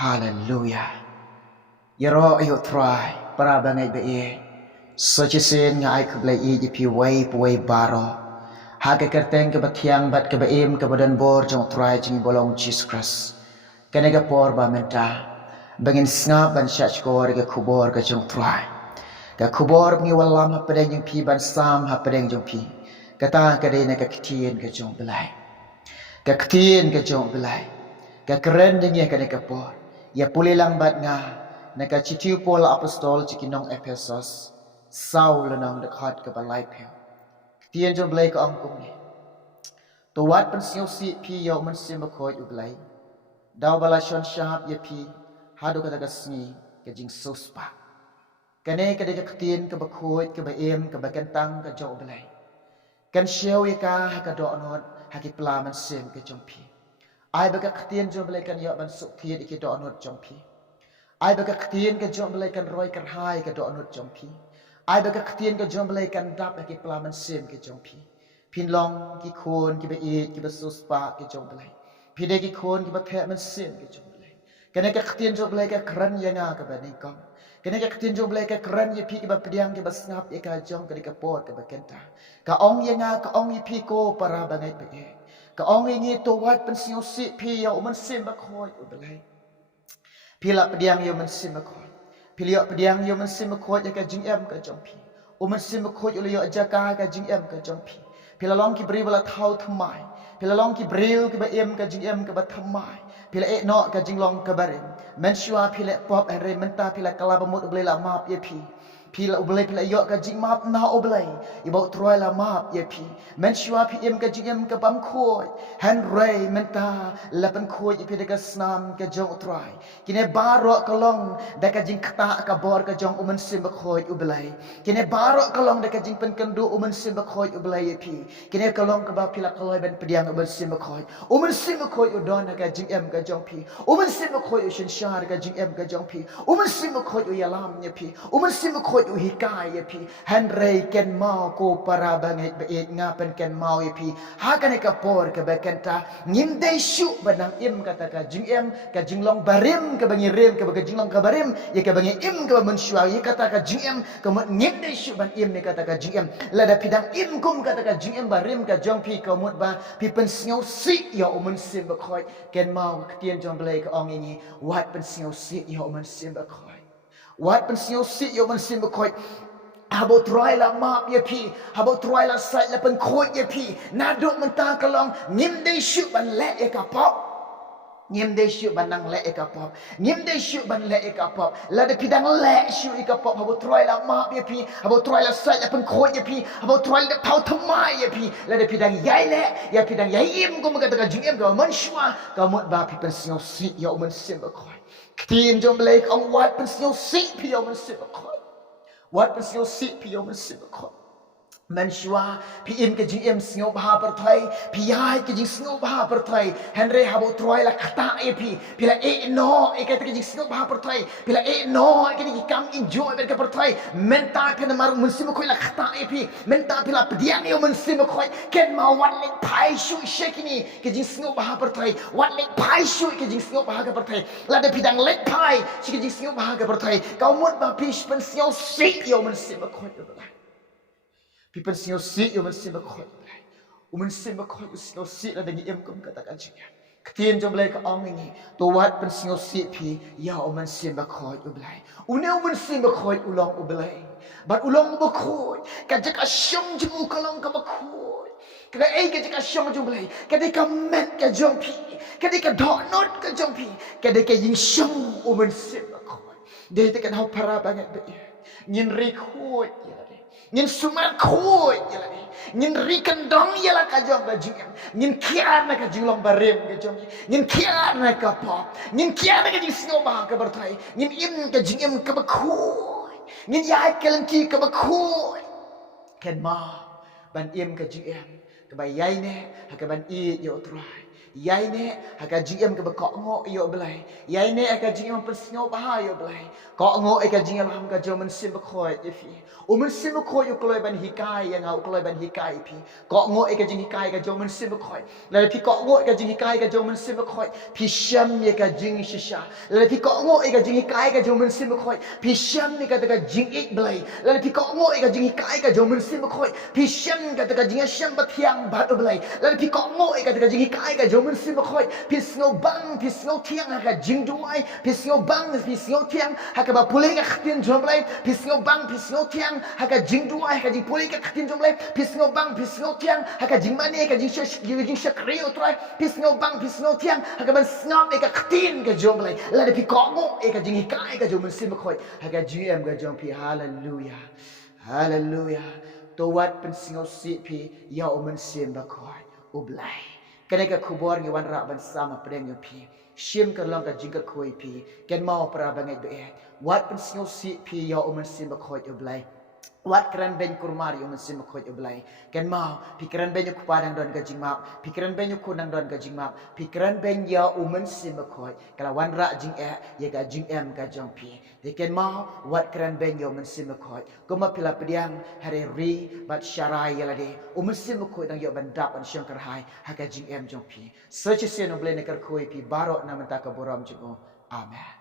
Hallelujah. Yaro ayo try para bangai be e. Sochi sen nga ai kublai e jipi way baro. Haga kerteng ke batiang bat ke beim ke badan bor jong try jing bolong Jesus Christ. Kenega por ba menta. Bangin snap ban shach kor ke kubor ke jong try. Ke kubor ngi walam ha pedeng jong pi ban sam ha pedeng jong pi. Kata ke de ne ke ktien ke jong belai. Ke ktien ke jong belai. Ke keren ding ye ke ne ke por. Ya puli lang bat nga naka chitiu pol apostol chikinong Ephesus Saul nang dekat ke balai pel. Tien jom Blei ke angkung ni. To wat pen siu si pi yo men sim ko yu Blei. Daw bala shon shap ye pi hadu kata gasni ke jing suspa. Kane ke de ke tien ke bakhuid ke baem ke bakentang ke jo Blei. Kan siu ye ka ha ka do not ha ki pla men sim ke jom pi. Ai baka tien jom Blei kan yo ban suk tien ke do not jom pi. Ai baka ktien ke jom Blei kan roi kan hai ke do anut jom pi. Ai baka ktien ke jom Blei kan dap ke pelaman sem ke jom pi. Pin long ki khon ki be e ki be sus pa ke jom Blei. Pi de ki khon ki be the man sem ke jom Blei. Kene ke ktien jom Blei ke kran ye nga ke be ni kom. Kene ke ktien jom Blei ke kran ye pi ki be pediang ki be snap ye ka jom ke ke por ke be kenta. Ka ong ye nga ka ong ye pi ko para bangai be e. Ka ong ye ngi to wat pen siu si pi ya man sem ba khoi u Blei. Pila pediang yo mensim akoi. Pila pediang yo mensim akoi ya ka jing em ka jompi. O mensim akoi yo yo jaka ka jing em ka jompi. Pila long ki bri bala thau thamai. Pila long ki breu ki ba em ka jing em ka ba thamai. Pila e no ka jing long ka barim. Menshua pila pop re menta pila kala bamut Blei la map ye pi. Pila Blei pila yo ka jing map na o Blei. Ibau troi la map ye pi. Menshua pi em ka jing em ka bam khoi. Han rei menta lapan khoi ye pi de ka snam ka jong troi. Kine barok kalong deka jing kata ka bor ka jong umen sim bakhoi u Blei. Kine barok kalong deka jing pen kendu umen sim bakhoi u Blei pi. Kine kalong ka ba pila kaloi ben pediang umen sim bakhoi. Umen sim bakhoi u don ka jing em ka jong pi. Umen sim bakhoi u shin shar ka jing em ka jong pi. Umen sim bakhoi u yalam ye pi. Umen sim bakhoi u hikai ye pi. Han rei ken mau ko para bangai be nga pen ken mau ye pi. Ha ka ne ka por ka be kenta ngim dei shu banang im kata ka jing em ka jing long barim ke bangi rem ke baga jinglong ka barim ye ke bangi im ke mensyua ye kata ka jingem ke ngim de shu ban im ne kata ka jingem la da pidang im kum kata ka jingem barim ka jong pi ke mut ba pi pen snyo si ya umen sim ba khoi ken mau tien jong Blei ka ong ni wat pen snyo si ya umen sim ba khoi wat pen snyo si ya umen sim ba khoi Habo try la map ye pi habo try la sai la pen khoi ye pi na dok mentang kalong ngim de shu ban le e ka pop Ngim de shu banang le ekapop. Ngim de shu ban le ekapop. La de pidang le shu ekapop. Habo troy la ma ye pi. Habo troy la sai la pen khoi ye pi. Habo troy la tau thamai ye pi. La de pidang yai le. Ya pidang yai im ko mga taga jingem ko man shua. Ka mot ba pi pen sio si ya man sim ba khoi. Ktin jom Blei ong wat pen sio si pi ya man sim ba khoi. Wat pen sio si pi ya man sim ba khoi. Menshua pi im ke jing em sngo bah per thai pi yai ke jing sngo bah per thai henry habo troi la kata e pi la e no e ke jing sngo bah per thai pi la e no e ke jing kam enjoy ben ke per thai menta pe na maru mensim ko la kata e pi menta pi la pediang yo mensim ko ken ma wan lek pai shu shekini ke jing sngo bah per thai wan lek pai shu ke jing sngo bah ke per thai la de pidang lek pai shi ke jing sngo bah ke per thai kau mut ba pi pen sngo si yo mensim ko People sing si you mensim khoi. Mensim khoi sing si la dengi em kum kata kajing. Ketien jom Blei ka ong ni to wat pen sing si pi ya mensim khoi u Blei. Une mensim khoi ulong u Blei. Bat ulong u khoi ka jak asyong ju kalong ka khoi. Kada ai ka jak asyong ju Blei. Kada ka met ka jom pi. Kada ka donot ka jom pi. Kada ka yin syong u mensim khoi. Dia tekan hau para banget be. Ngin ri khoi ya. Ngin sumar khoi yela ni ngin rikan dong yela ka jong ba jing ngin kiar na ka jing long barem ka jong ngin kiar na ka pop ngin kiar na ka jing snow ba ka berthai ngin im ka jing im ka ba khoi ngin ya kelan ki ka ba khoi ken ma ban im ka jing em ka ba yai ne ha ka ban I yo trai Yai ne haka jiem ke bekok ngok yo Blei. Yai ne haka jiem persngo bah yo Blei. Kok ngok haka jiem ham ka jo mynsim bekoi ifi. O mynsim bekoi yo kloi ban hikai yang au kloi ban hikai pi. Kok ngok haka jiem hikai ka jo mynsim bekoi. Lalu pi kok ngok haka jiem hikai ka jo mynsim bekoi. Pi syam ye ka jing shisha. Lalu pi kok ngok haka jiem hikai ka jo mynsim bekoi. Pi syam ni kata ka jing ik Blei. Lalu pi kok ngok haka jiem hikai ka jo mynsim bekoi. Pi syam kata ka jing syam bathiang bat Blei. Lalu pi kok ngok haka ka jing hikai ka jo mynsim bekoi. Pi sngo bang pi sngo tiang haka jing duai. Pi sngo bang pi sngo tiang haka ba pulih ka khtin jom Blei. Pi sngo bang pi sngo tiang haka jing duai haka jing pulih ka khtin jom Blei. Pi sngo bang pi sngo tiang haka jing mane haka jing shakri utrai. Pi sngo bang pi sngo tiang haka ban snop ka khtin ka jom Blei. Lalu pi kok ngok ka jing hikai ka jo mynsim bekoi. Haka jiem ka jom pi hallelujah. Hallelujah. Towat pynsngewsih pi ya mynsim bekoi. Blei. Kenapa kubur ni wan rak bersama pedang yang pi. Sim kerlang ka jingkat koi pi. Ken mau para bangai beet. Wat pynsngewsih pi ya mynsim bekoi Blei. Wat keran ben kurmari mynsim bekoi Blei. Ken mau pikiran ben ku padang don ka jingmap. Pikiran ben ku nang don ka jingmap. Pikiran ben ya mynsim bekoi. Kalau wan rak jing ya ka jing ka jong pi. Ken mau wat keran ben ya mynsim bekoi. Kuma pila pediang hari ri bat syarai yalade. Mynsim bekoi dang ya bandap an syang kerhai haka jing jong pi. Search sen Blei nekar koi pi barok na mentaka boram jugo. Amen.